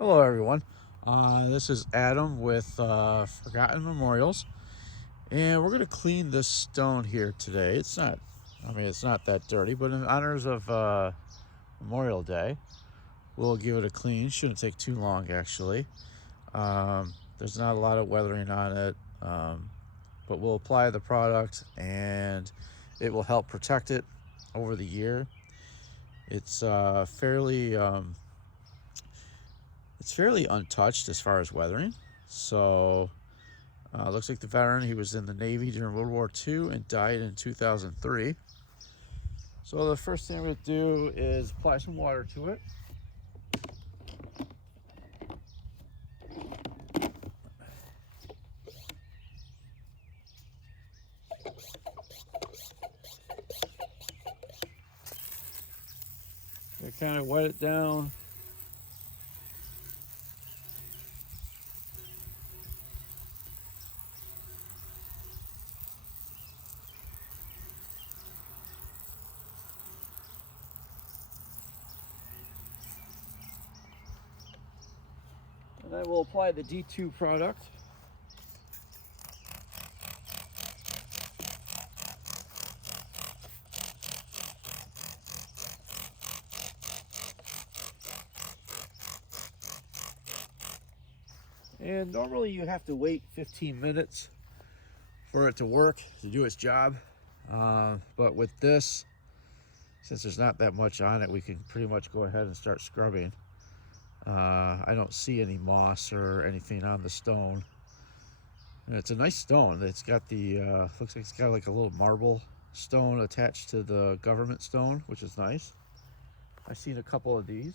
Hello, everyone. This is Adam with Forgotten Memorials, and we're going to clean this stone here today. It's not that dirty, but in honors of Memorial Day, we'll give it a clean. Shouldn't take too long, actually. There's not a lot of weathering on it, but we'll apply the product, and it will help protect it over the year. It's fairly untouched as far as weathering. So looks like the veteran, he was in the Navy during World War II and died in 2003. So the first thing I'm going to do is apply some water to it. I kind of wet it down. And then we'll apply the D2 product. And normally you have to wait 15 minutes for it to work, to do its job. But with this, since there's not that much on it, we can pretty much go ahead and start scrubbing. I don't see any moss or anything on the stone. And it's a nice stone. It's got looks like it's got like a little marble stone attached to the government stone, which is nice. I've seen a couple of these.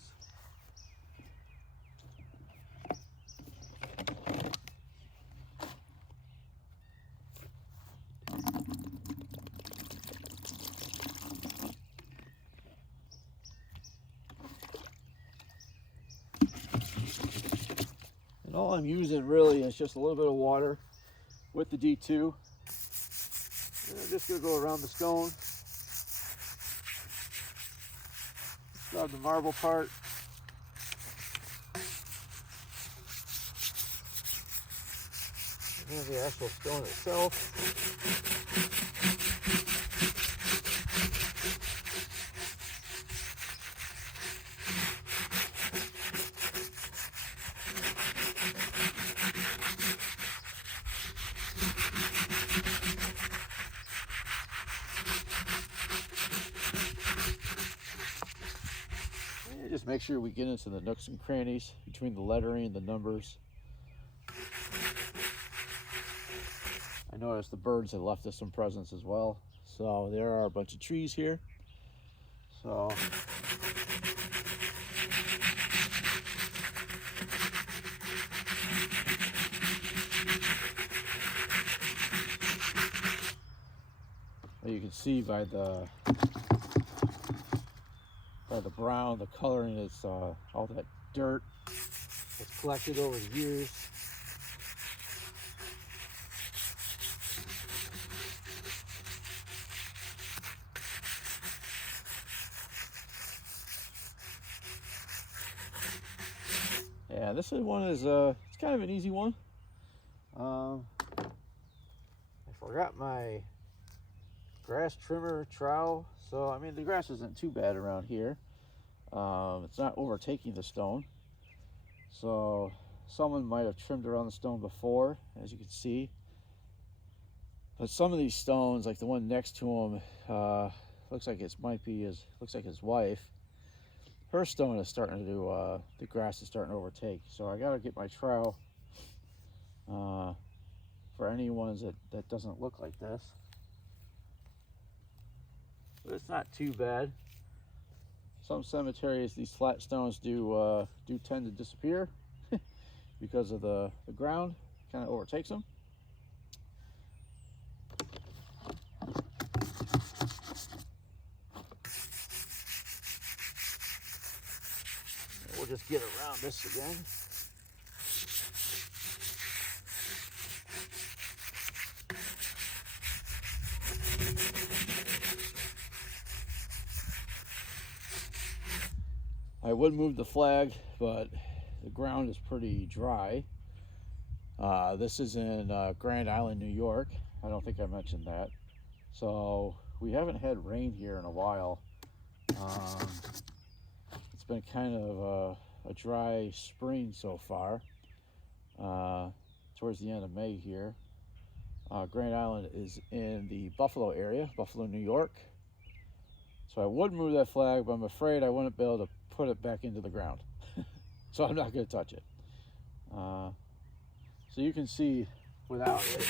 And all I'm using really is just a little bit of water with the D2. And I'm just going to go around the stone. Grab the marble part. And the actual stone itself. And just make sure we get into the nooks and crannies between the lettering and the numbers. I noticed the birds have left us some presents as well. So there are a bunch of trees here. So you can see by the brown, the coloring is all that dirt that's collected over the years. Yeah, this one is it's kind of an easy one. I forgot my grass trimmer trowel, so I mean the grass isn't too bad around here. It's not overtaking the stone, so someone might have trimmed around the stone before, as you can see. But some of these stones, like the one next to him, looks like his wife. Her stone is starting to the grass is starting to overtake, so I gotta get my trowel for any ones that doesn't look like this. But it's not too bad. Some cemeteries, these flat stones do tend to disappear because of the ground kind of overtakes them. We'll just get around this again. I would move the flag, but the ground is pretty dry. This is in Grand Island, New York. I don't think I mentioned that. So we haven't had rain here in a while. It's been kind of a dry spring so far. Towards the end of May here. Grand Island is in the Buffalo area, Buffalo, New York. So I would move that flag, but I'm afraid I wouldn't be able to put it back into the ground. So I'm not going to touch it. So you can see without it.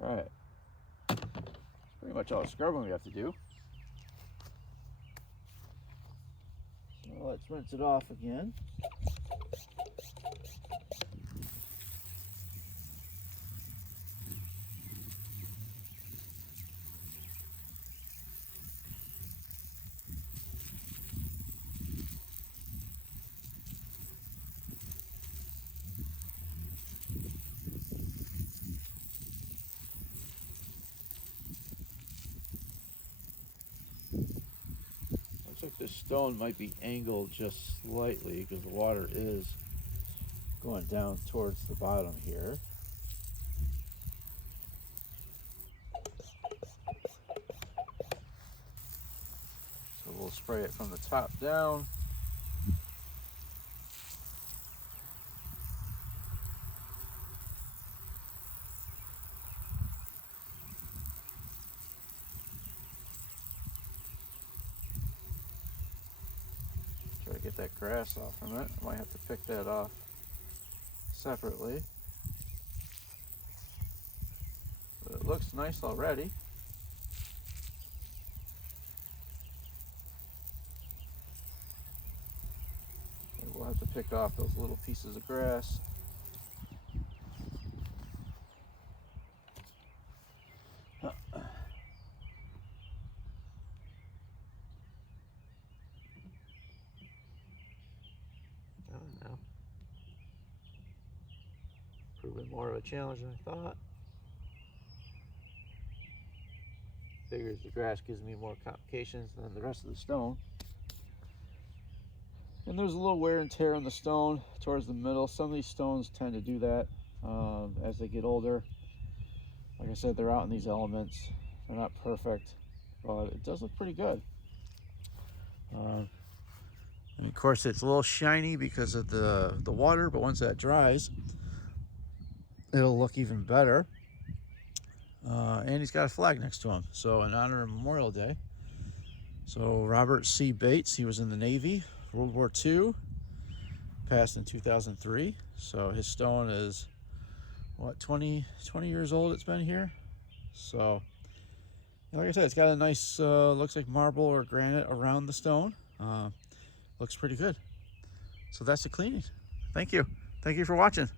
All right. That's pretty much all the scrubbing we have to do. So let's rinse it off again. Looks like this stone might be angled just slightly because the water is going down towards the bottom here. So we'll spray it from the top down. Try to get that grass off from it. I might have to pick that off separately. But it looks nice already. And we'll have to pick off those little pieces of grass. Now, proving more of a challenge than I thought. Figures the grass gives me more complications than the rest of the stone. And there's a little wear and tear on the stone towards the middle. Some of these stones tend to do that as they get older. Like I said, they're out in these elements. They're not perfect, but it does look pretty good. And of course, it's a little shiny because of the water, but once that dries, it'll look even better. And he's got a flag next to him. So in honor of Memorial Day. So Robert C. Bates, he was in the Navy, World War II, passed in 2003. So his stone is, what, 20 years old it's been here? So, like I said, it's got a nice, looks like marble or granite around the stone. Looks pretty good. So that's the cleaning. Thank you. Thank you for watching.